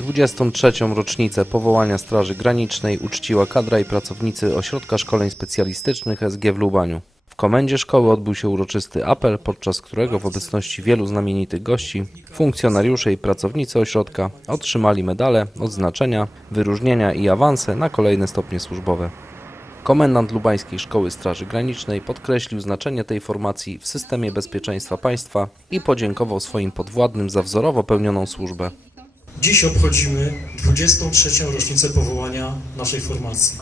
23. rocznicę powołania Straży Granicznej uczciła kadra i pracownicy Ośrodka Szkoleń Specjalistycznych SG w Lubaniu. W komendzie szkoły odbył się uroczysty apel, podczas którego w obecności wielu znamienitych gości funkcjonariusze i pracownicy ośrodka otrzymali medale, odznaczenia, wyróżnienia i awanse na kolejne stopnie służbowe. Komendant Lubańskiej Szkoły Straży Granicznej podkreślił znaczenie tej formacji w systemie bezpieczeństwa państwa i podziękował swoim podwładnym za wzorowo pełnioną służbę. Dziś obchodzimy 23. rocznicę powołania naszej formacji.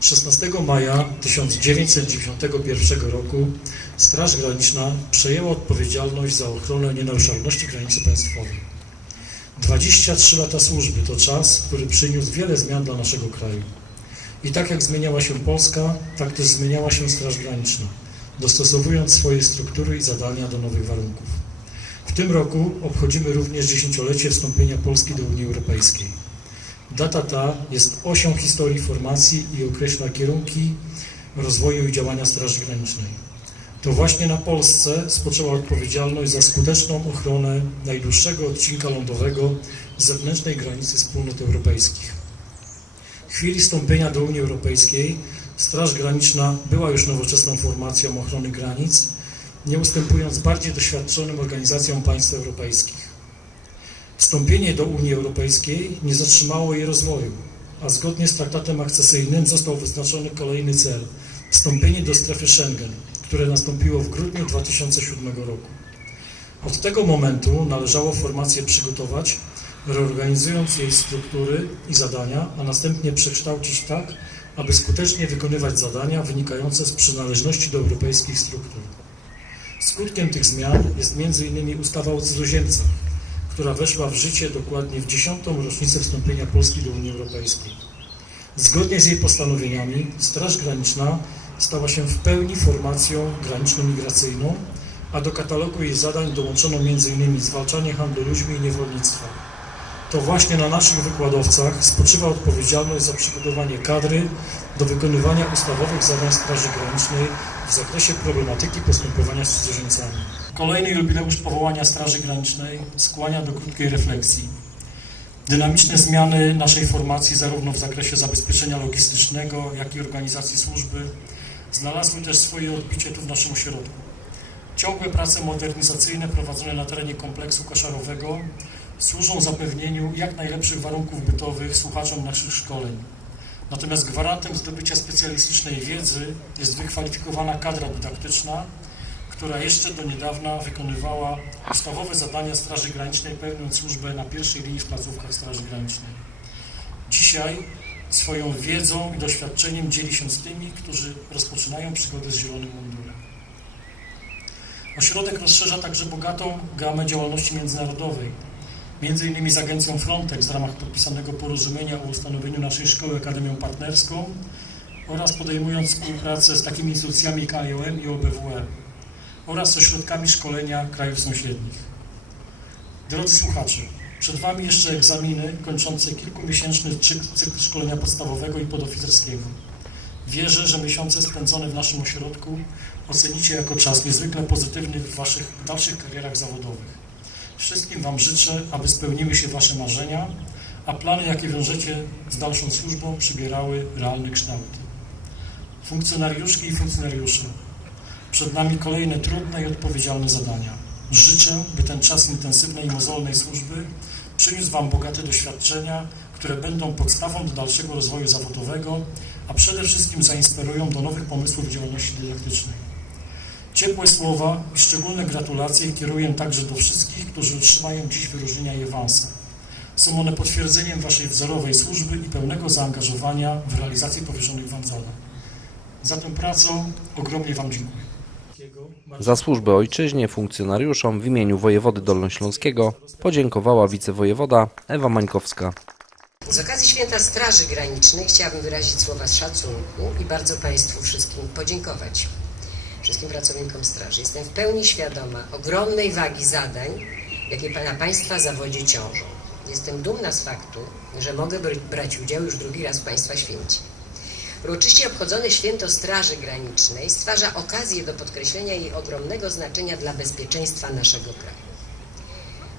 16 maja 1991 roku Straż Graniczna przejęła odpowiedzialność za ochronę nienaruszalności granicy państwowej. 23 lata służby to czas, który przyniósł wiele zmian dla naszego kraju. I tak jak zmieniała się Polska, tak też zmieniała się Straż Graniczna, dostosowując swoje struktury i zadania do nowych warunków. Tym roku obchodzimy również dziesięciolecie wstąpienia Polski do Unii Europejskiej. Data ta jest osią historii formacji i określa kierunki rozwoju i działania Straży Granicznej. To właśnie na Polsce spoczęła odpowiedzialność za skuteczną ochronę najdłuższego odcinka lądowego zewnętrznej granicy wspólnot europejskich. W chwili wstąpienia do Unii Europejskiej Straż Graniczna była już nowoczesną formacją ochrony granic, nie ustępując bardziej doświadczonym organizacjom państw europejskich. Wstąpienie do Unii Europejskiej nie zatrzymało jej rozwoju, a zgodnie z traktatem akcesyjnym został wyznaczony kolejny cel wstąpienie do strefy Schengen, które nastąpiło w grudniu 2007 roku. Od tego momentu należało formację przygotować, reorganizując jej struktury i zadania, a następnie przekształcić tak, aby skutecznie wykonywać zadania wynikające z przynależności do europejskich struktur. Skutkiem tych zmian jest m.in. ustawa o cudzoziemcach, która weszła w życie dokładnie w dziesiątą rocznicę wstąpienia Polski do Unii Europejskiej. Zgodnie z jej postanowieniami Straż Graniczna stała się w pełni formacją graniczno-migracyjną, a do katalogu jej zadań dołączono m.in. zwalczanie handlu ludźmi i niewolnictwa. To właśnie na naszych wykładowcach spoczywa odpowiedzialność za przygotowanie kadry do wykonywania ustawowych zadań Straży Granicznej w zakresie problematyki postępowania z cudzoziemcami. Kolejny jubileusz powołania Straży Granicznej skłania do krótkiej refleksji. Dynamiczne zmiany naszej formacji zarówno w zakresie zabezpieczenia logistycznego, jak i organizacji służby znalazły też swoje odbicie tu w naszym ośrodku. Ciągłe prace modernizacyjne prowadzone na terenie kompleksu koszarowego służą zapewnieniu jak najlepszych warunków bytowych słuchaczom naszych szkoleń. Natomiast gwarantem zdobycia specjalistycznej wiedzy jest wykwalifikowana kadra dydaktyczna, która jeszcze do niedawna wykonywała ustawowe zadania Straży Granicznej, pełniąc służbę na pierwszej linii w placówkach Straży Granicznej. Dzisiaj swoją wiedzą i doświadczeniem dzieli się z tymi, którzy rozpoczynają przygodę z zielonym mundurem. Ośrodek rozszerza także bogatą gamę działalności międzynarodowej, między innymi z agencją Frontex w ramach podpisanego porozumienia o ustanowieniu naszej szkoły Akademią Partnerską oraz podejmując współpracę z takimi instytucjami jak IOM i OBWE oraz z ośrodkami szkolenia krajów sąsiednich. Drodzy słuchacze, przed Wami jeszcze egzaminy kończące kilkumiesięczny cykl szkolenia podstawowego i podoficerskiego. Wierzę, że miesiące spędzone w naszym ośrodku ocenicie jako czas niezwykle pozytywny w Waszych dalszych karierach zawodowych. Wszystkim Wam życzę, aby spełniły się Wasze marzenia, a plany, jakie wiążecie z dalszą służbą, przybierały realne kształty. Funkcjonariuszki i funkcjonariusze, przed nami kolejne trudne i odpowiedzialne zadania. Życzę, by ten czas intensywnej i mozolnej służby przyniósł Wam bogate doświadczenia, które będą podstawą do dalszego rozwoju zawodowego, a przede wszystkim zainspirują do nowych pomysłów działalności dydaktycznej. Ciepłe słowa i szczególne gratulacje kieruję także do wszystkich, którzy otrzymają dziś wyróżnienia i awanse. Są one potwierdzeniem Waszej wzorowej służby i pełnego zaangażowania w realizację powierzonych Wam zadań. Za tę pracę ogromnie Wam dziękuję. Za służbę ojczyźnie funkcjonariuszom w imieniu wojewody dolnośląskiego podziękowała wicewojewoda Ewa Mańkowska. Z okazji Święta Straży Granicznej chciałabym wyrazić słowa szacunku i bardzo Państwu wszystkim podziękować. Wszystkim pracownikom Straży. Jestem w pełni świadoma ogromnej wagi zadań, jakie na Państwa zawodzie ciążą. Jestem dumna z faktu, że mogę br- brać udział już drugi raz w Państwa święcie. Uroczyście obchodzone święto Straży Granicznej stwarza okazję do podkreślenia jej ogromnego znaczenia dla bezpieczeństwa naszego kraju.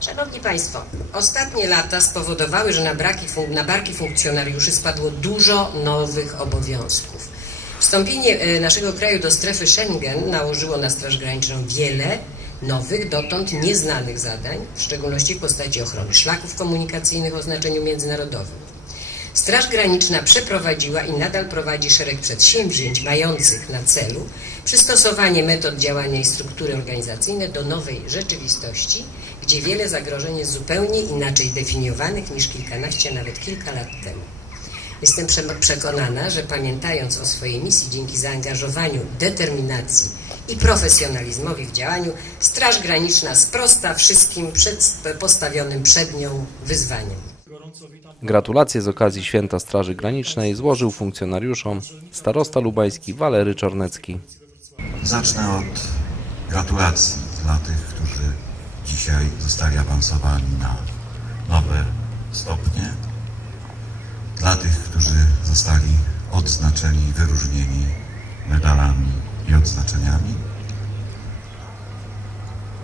Szanowni Państwo, ostatnie lata spowodowały, że na, braki na barki funkcjonariuszy spadło dużo nowych obowiązków. Wstąpienie e, naszego kraju do strefy Schengen nałożyło na Straż Graniczną wiele nowych, dotąd nieznanych zadań, w szczególności w postaci ochrony szlaków komunikacyjnych o znaczeniu międzynarodowym. Straż Graniczna przeprowadziła i nadal prowadzi szereg przedsięwzięć mających na celu przystosowanie metod działania i struktury organizacyjne do nowej rzeczywistości, gdzie wiele zagrożeń jest zupełnie inaczej definiowanych niż kilkanaście, nawet kilka lat temu. Jestem prze- przekonana, że pamiętając o swojej misji dzięki zaangażowaniu, determinacji i profesjonalizmowi w działaniu, Straż Graniczna sprosta wszystkim przed, postawionym przed nią wyzwaniom. Gratulacje z okazji Święta Straży Granicznej złożył funkcjonariuszom starosta lubański Walery Czarnecki. Zacznę od gratulacji dla tych, którzy dzisiaj zostali awansowani na nowe stopnie, dla tych, którzy zostali odznaczeni wyróżnieni medalami i odznaczeniami.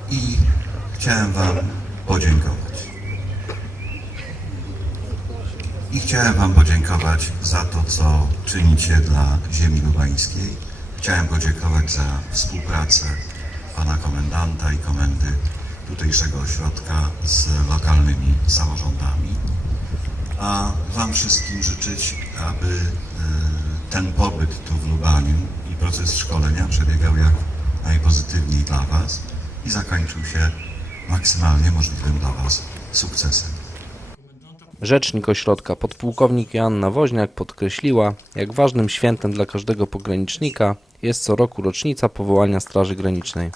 I chciałem Wam podziękować. I chciałem Wam podziękować za to, co czynicie dla ziemi lubańskiej. Chciałem podziękować za współpracę Pana Komendanta i Komendy tutejszego ośrodka z lokalnymi samorządami. A Wam wszystkim życzyć, aby e, ten pobyt tu w Lubaniu i proces szkolenia przebiegał jak najpozytywniej dla Was i zakończył się maksymalnie możliwym dla Was sukcesem. Rzecznik ośrodka podpułkownik Joanna Woźniak podkreśliła, jak ważnym świętem dla każdego pogranicznika jest co roku rocznica powołania Straży Granicznej.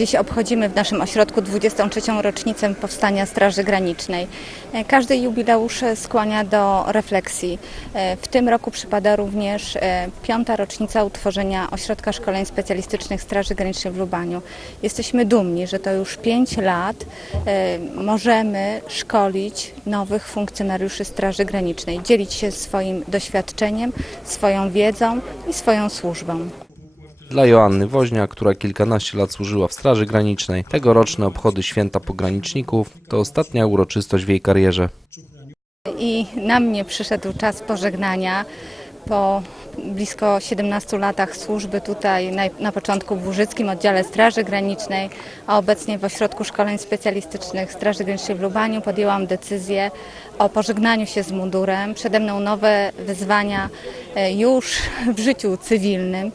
Dziś obchodzimy w naszym ośrodku 23. rocznicę powstania Straży Granicznej. E, Każdy jubileusz skłania do refleksji. E, W tym roku przypada również e, piąta rocznica utworzenia Ośrodka Szkoleń Specjalistycznych Straży Granicznej w Lubaniu. Jesteśmy dumni, że to już pięć lat możemy szkolić nowych funkcjonariuszy Straży Granicznej, dzielić się swoim doświadczeniem, swoją wiedzą i swoją służbą. Dla Joanny Woźniak, która kilkanaście lat służyła w Straży Granicznej, tegoroczne obchody Święta Pograniczników to ostatnia uroczystość w jej karierze. I na mnie przyszedł czas pożegnania po blisko 17 latach służby tutaj, na, na początku w Łużyckim Oddziale Straży Granicznej, a obecnie w Ośrodku Szkoleń Specjalistycznych Straży Granicznej w Lubaniu podjęłam decyzję o pożegnaniu się z mundurem. Przede mną nowe wyzwania e, już w życiu cywilnym.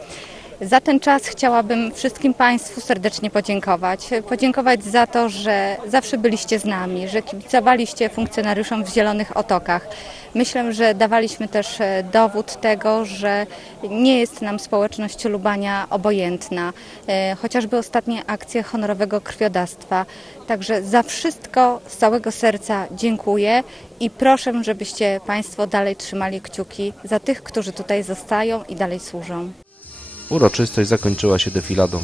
Za ten czas chciałabym wszystkim Państwu serdecznie podziękować. Podziękować za to, że zawsze byliście z nami, że kibicowaliście funkcjonariuszom w Zielonych Otokach. Myślę, że dawaliśmy też e, dowód tego, że nie jest nam społeczność Lubania obojętna. E, Chociażby ostatnie akcje honorowego krwiodawstwa. Także za wszystko z całego serca dziękuję i proszę, żebyście Państwo dalej trzymali kciuki za tych, którzy tutaj zostają i dalej służą. Uroczystość zakończyła się defiladą.